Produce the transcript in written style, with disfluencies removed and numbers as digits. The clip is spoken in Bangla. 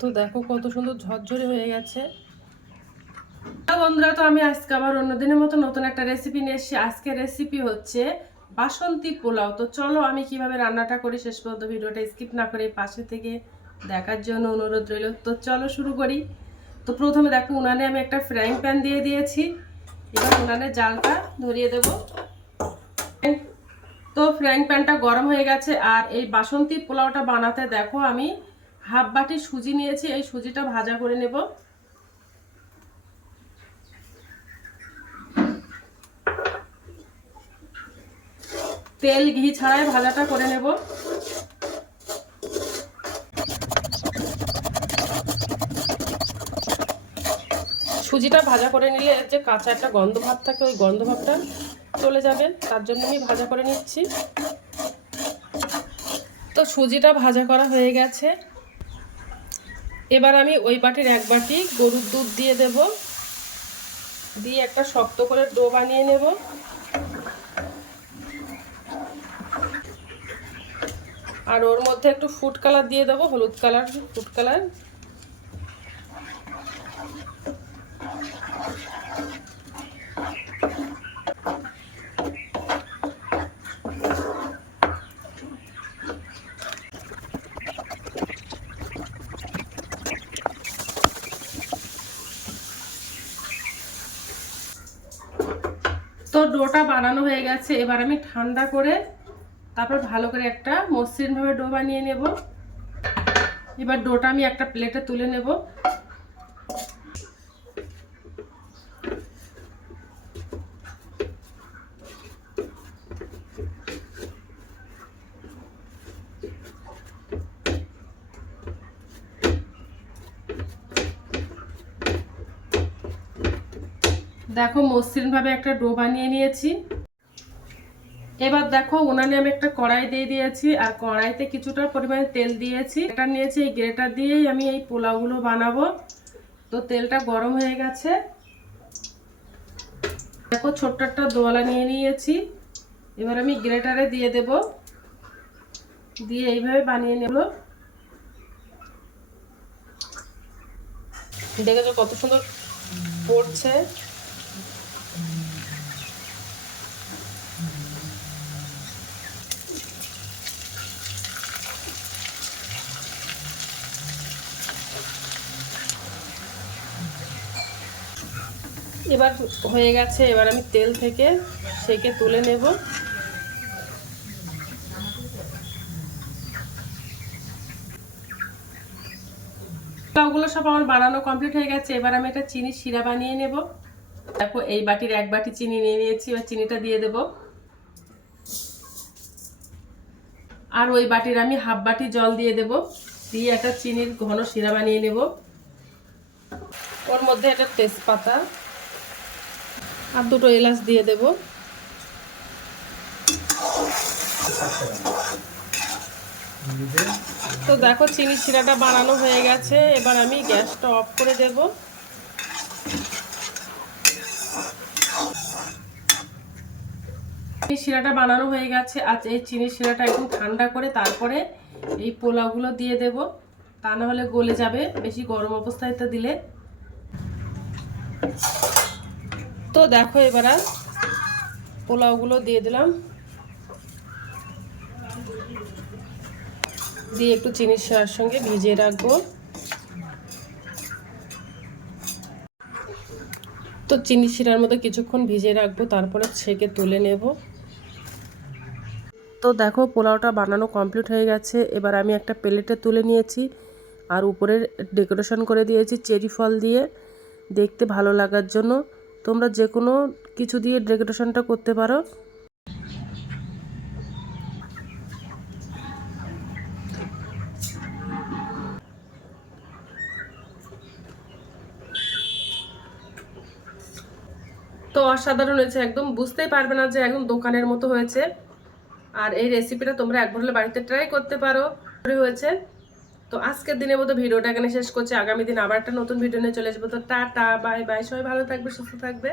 তো দেখো কত সুন্দর ঝরঝরে হয়ে গেছে। বন্ধুরা, তো আমি আজকে আবার অন্যদিনের মতো নতুন একটা রেসিপি নিয়ে এসেছি। আজকের রেসিপি হচ্ছে বাসন্তী পোলাও। তো চলো আমি কিভাবে রান্নাটা করি শেষ পর্যন্ত ভিডিওটা স্কিপ না করে পাশে থেকে দেখার জন্য অনুরোধ রইল। তো চলো শুরু করি। তো প্রথমে দেখো উনানে আমি একটা ফ্রাইং প্যান দিয়ে দিয়েছি। এবার উনানে জালটা ধরিয়ে দেব। তো ফ্রাইং প্যানটা গরম হয়ে গেছে। আর এই বাসন্তী পোলাওটা বানাতে দেখো আমি হাফ বাটি সুজি নিয়েছি। এই সুজিটা ভাজা করে নেব। তেল ঘি ছাড়াই ভাজাটা করে নেব। সুজিটা ভাজা করে নিলে যে কাঁচা একটা গন্ধ ভাব থাকে, ওই গন্ধ ভাবটা চলে যাবে, তার জন্য আমি ভাজা করে নিচ্ছি। তো সুজিটা ভাজা করা হয়ে গেছে। এবার আমি ওই বাটির এক বাটি গরুর দুধ দিয়ে দেব, দিয়ে একটা শক্ত করে ডো বানিয়ে নেব। আর ওর মধ্যে একটু ফুড কালার দিয়ে দেবো, হলুদ কালার, ফুড কালার। তো ডোটা বানানো হয়ে গেছে। এবার আমি ঠান্ডা করে তারপর ভালো করে একটা মসৃণভাবে ডো বানিয়ে নেব। এবার ডোটা আমি একটা প্লেটে তুলে নেব। দেখো মসৃণভাবে একটা ডো বানিয়ে নিয়েছি। এবার দেখো উনানে আমি একটা কড়াই দিয়ে দিয়েছি, আর কড়াইতে কিছুটা পরিমাণে তেল দিয়েছি। এটা নিয়েছি, এই গ্রেটার দিয়েই আমি এই পোলাওগুলো বানাবো। তো তেলটা গরম হয়ে গেছে। দেখো ছোট্ট একটা দোয়ালা নিয়ে নিয়েছি। এবার আমি গ্রেটারে দিয়ে দেব, দিয়ে এইভাবে বানিয়ে নেব। দেখেছো কত সুন্দর পড়ছে। এবার হয়ে গেছে। এবার আমি তেল থেকে সেকে তুলে নেব। পোলাওগুলো সব আমার বানানো কমপ্লিট হয়ে গেছে। এবার আমি একটা চিনি শিরা বানিয়ে নেব। দেখো এই বাটির এক বাটি চিনি নিয়ে নিয়েছি। এবার চিনিটা দিয়ে দেব। আর ওই বাটির আমি হাফ বাটি জল দিয়ে দেব, দিয়ে একটা চিনির ঘন শিরা বানিয়ে নেব। ওর মধ্যে একটা তেজপাতা আর দুটো এলাচ দিয়ে দেব। তো দেখো চিনি শিরাটা বানানো হয়ে গেছে। এবার আমি গ্যাসটা অফ করে দেব। চিনি শিরাটা বানানো হয়ে গেছে। আর এই চিনি শিরাটা একদম ঠান্ডা করে তারপরে এই পোলাওগুলো দিয়ে দেব, তা না হলে গলে যাবে বেশি গরম অবস্থায় তো দিলে। তো দেখো এবার পোলাওগুলো দিয়ে দিলাম, দিয়ে একটু চিনি শিরার সঙ্গে ভিজিয়ে রাখবো। তো চিনি শিরার মধ্যে কিছুক্ষণ ভিজিয়ে রাখবো, তারপরে ছেঁকে তুলে নেব। তো দেখো পোলাওটা বানানো কমপ্লিট হয়ে গেছে। এবার আমি একটা প্লেটে তুলে নিয়েছি, আর উপরে ডেকোরেশন করে দিয়েছি চেরি ফল দিয়ে, দেখতে ভালো লাগার জন্য। তোমরা যে কোনো কিছু দিয়ে ডেকোরেশনটা করতে পারো। তো অসাধারণ হয়েছে, একদম বুঝতেই পারবে না যে একদম দোকানের মতো হয়েছে। আর এই রেসিপিটা তোমরা একবার হলে বাড়িতে ট্রাই করতে পারো। হয়েছে। তো আজকের দিনের মতো ভিডিওটা এখানে শেষ করছি। আগামী দিন আবার একটা নতুন ভিডিও নিয়ে চলে আসবো। তো টাটা, বাই বাই, সবাই ভালো থাকবে, সুস্থ থাকবে।